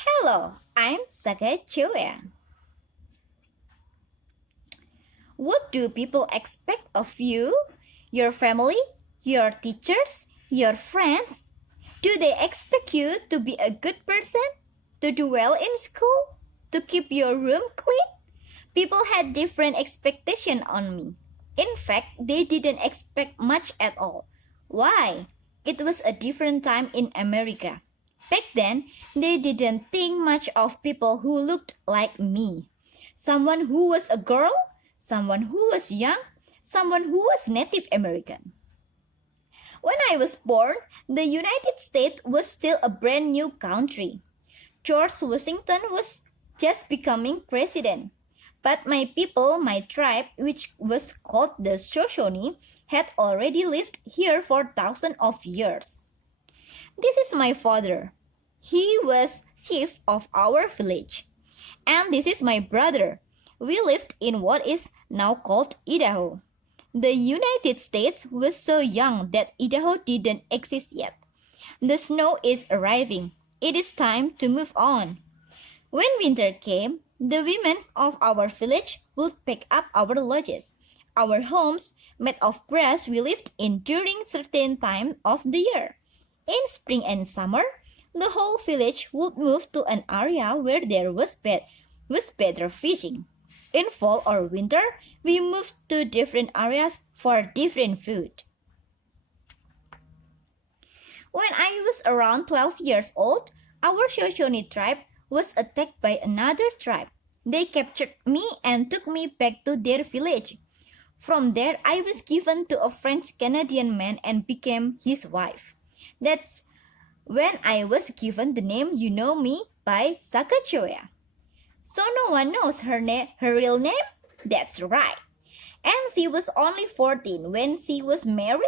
Hello, I'm Sacagawea. What do people expect of you, your family, your teachers, your friends? Do they expect you to be a good person? To do well in school? To keep your room clean? People had different expectations on me. In fact, they didn't expect much at all. Why? It was a different time in America. Back then, they didn't think much of people who looked like me. Someone who was a girl, someone who was young, someone who was Native American. When I was born, the United States was still a brand new country. George Washington was just becoming president. But my people, my tribe, which was called the Shoshone, had already lived here for thousands of years. This is my father. He was chief of our village. And this is my brother. We lived in what is now called Idaho. The United States was so young that Idaho didn't exist yet. The snow is arriving. It is time to move on. When winter came, the women of our village would pick up our lodges, our homes made of grass we lived in during certain time of the year. In spring and summer, the whole village would move to an area where there was better fishing. In fall or winter, we moved to different areas for different food. When I was around 12 years old, our Shoshone tribe was attacked by another tribe. They captured me and took me back to their village. From there, I was given to a French Canadian man and became his wife. That's when I was given the name You Know Me by Sacagawea. So no one knows her real name? That's right. And she was only 14 when she was married?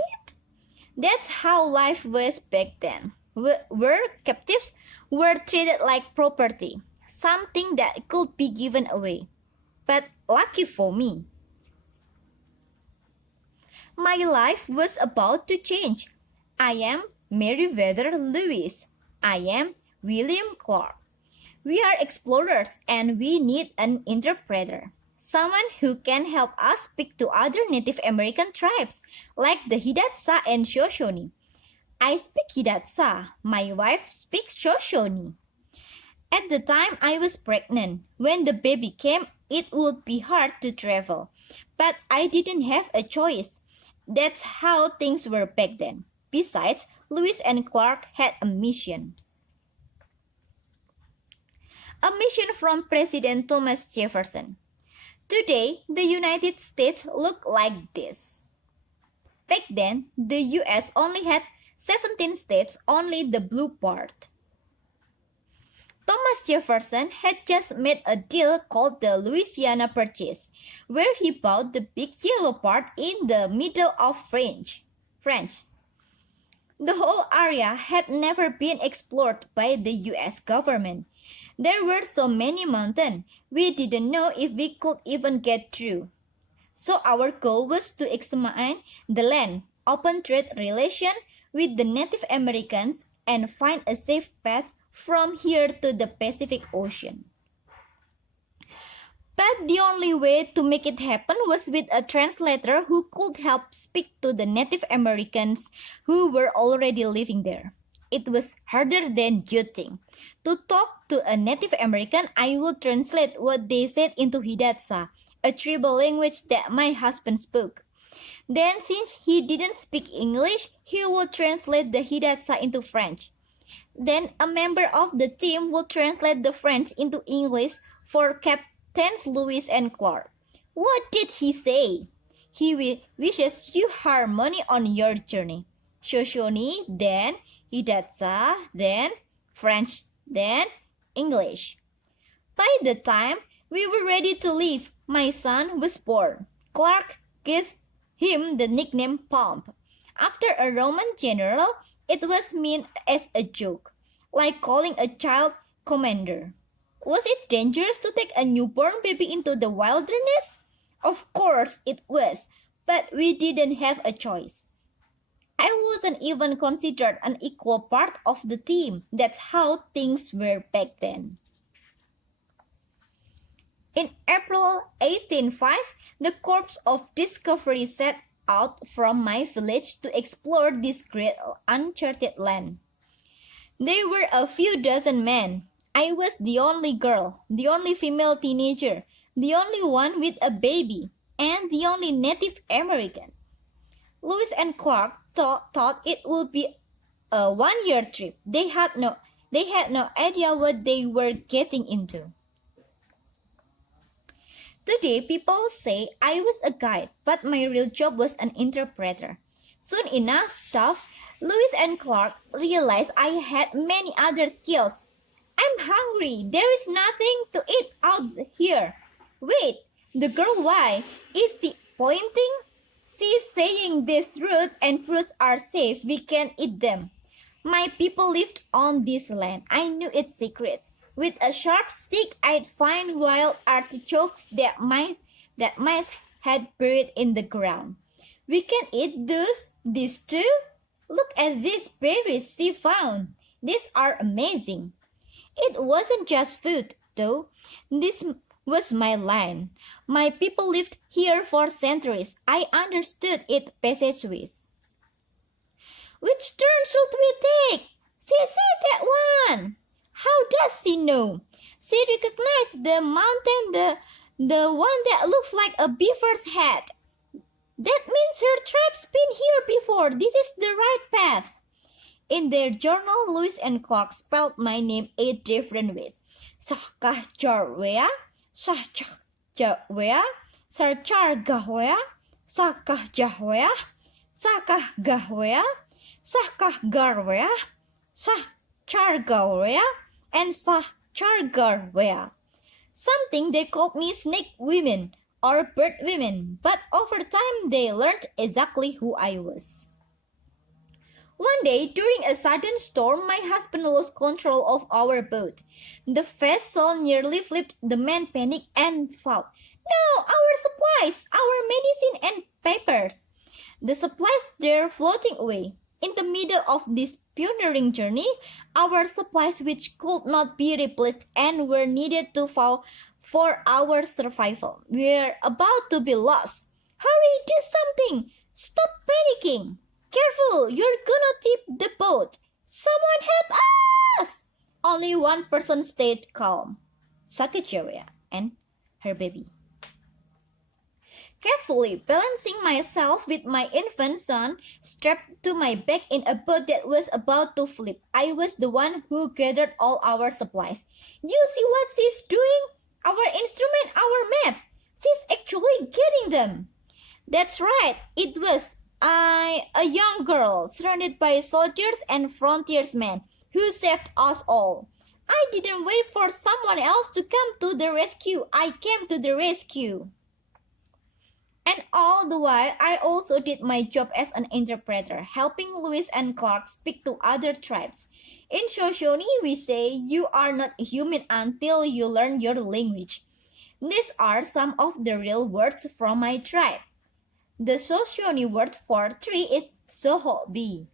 That's how life was back then. Where captives were treated like property, something that could be given away. But lucky for me, my life was about to change. I am Meriwether Lewis. I am William Clark. We are explorers and we need an interpreter. Someone who can help us speak to other Native American tribes like the Hidatsa and Shoshone. I speak Hidatsa. My wife speaks Shoshone. At the time I was pregnant, when the baby came, it would be hard to travel. But I didn't have a choice. That's how things were back then. Besides, Lewis and Clark had a mission. A mission from President Thomas Jefferson. Today, the United States looked like this. Back then, the US only had 17 states, only the blue part. Thomas Jefferson had just made a deal called the Louisiana Purchase, where he bought the big yellow part in the middle of French. The whole area had never been explored by the US government. There were so many mountains, we didn't know if we could even get through. So our goal was to examine the land, open trade relations with the Native Americans, and find a safe path from here to the Pacific Ocean. But the only way to make it happen was with a translator who could help speak to the Native Americans who were already living there. It was harder than you think. To talk to a Native American, I would translate what they said into Hidatsa, a tribal language that my husband spoke. Then, since he didn't speak English, he would translate the Hidatsa into French. Then, a member of the team would translate the French into English for Captains Lewis and Clark. What did he say? He wishes you harmony on your journey. Shoshone, then Hidatsa, then French, then English. By the time we were ready to leave, my son was born. Clark gave him the nickname Pomp. After a Roman general, it was meant as a joke, like calling a child commander. Was it dangerous to take a newborn baby into the wilderness? Of course it was, but we didn't have a choice. I wasn't even considered an equal part of the team. That's how things were back then. In April 1805, the Corps of Discovery set out from my village to explore this great uncharted land. There were a few dozen men. I was the only girl, the only female teenager, the only one with a baby, and the only Native American. Lewis and Clark thought it would be a one-year trip. They had no idea what they were getting into. Today, people say I was a guide, but my real job was an interpreter. Soon enough, Lewis and Clark realized I had many other skills. I'm hungry. There is nothing to eat out here. Wait, the girl, why? Is she pointing? She's saying these roots and fruits are safe. We can eat them. My people lived on this land. I knew its secrets. With a sharp stick, I'd find wild artichokes that mice had buried in the ground. We can eat these too? Look at these berries she found. These are amazing. It wasn't just food, though. This was my land. My people lived here for centuries. I understood its passageways. Which turn should we take? She said that one. How does she know? She recognized the mountain, the one that looks like a beaver's head. That means her tribe's been here before. This is the right path. In their journal, Lewis and Clark spelled my name 8 different ways. Sakahjarwea, Sakahjarwea, Sarchargahwea, Sakahjahwea, Sakahgahwea, Sakahgarwea, Sarchargawea, and Sarchargarwea. Something they called me snake women or bird women, but over time they learned exactly who I was. One day, during a sudden storm, my husband lost control of our boat. The vessel nearly flipped. The men panicked and thought, "No, our supplies, our medicine and papers." The supplies were floating away. In the middle of this pioneering journey, our supplies, which could not be replaced and were needed for our survival, were about to be lost. "Hurry, do something! Stop panicking! Careful, you're gonna tip the boat! Someone help us!" Only one person stayed calm, Sacagawea and her baby. Carefully balancing myself with my infant son strapped to my back in a boat that was about to flip, I was the one who gathered all our supplies. "You see what she's doing? Our instrument, our maps. She's actually getting them." That's right, it was a young girl surrounded by soldiers and frontiersmen who saved us all. I didn't wait for someone else to come to the rescue. I came to the rescue. And all the while, I also did my job as an interpreter, helping Lewis and Clark speak to other tribes. In Shoshone, we say, "You are not human until you learn your language." These are some of the real words from my tribe. The Shoshone word for tree is sohobi.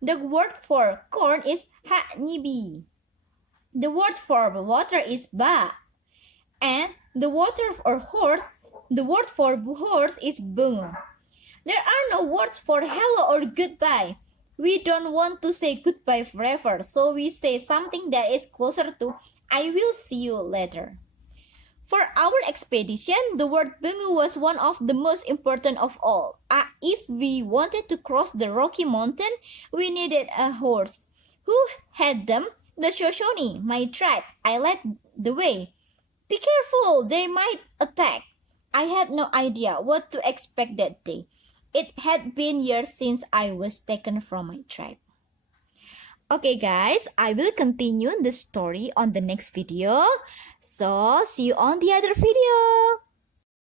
The word for corn is ha'nibi. The word for water is ba. And the word for horse is bung. There are no words for hello or goodbye. We don't want to say goodbye forever, so we say something that is closer to "I will see you later." For our expedition, the word bungu was one of the most important of all. If we wanted to cross the Rocky Mountain, we needed a horse. Who had them? The Shoshone, my tribe. I led the way. "Be careful, they might attack." I had no idea what to expect that day. It had been years since I was taken from my tribe. Okay guys, I will continue the story on the next video. So, see you on the other video.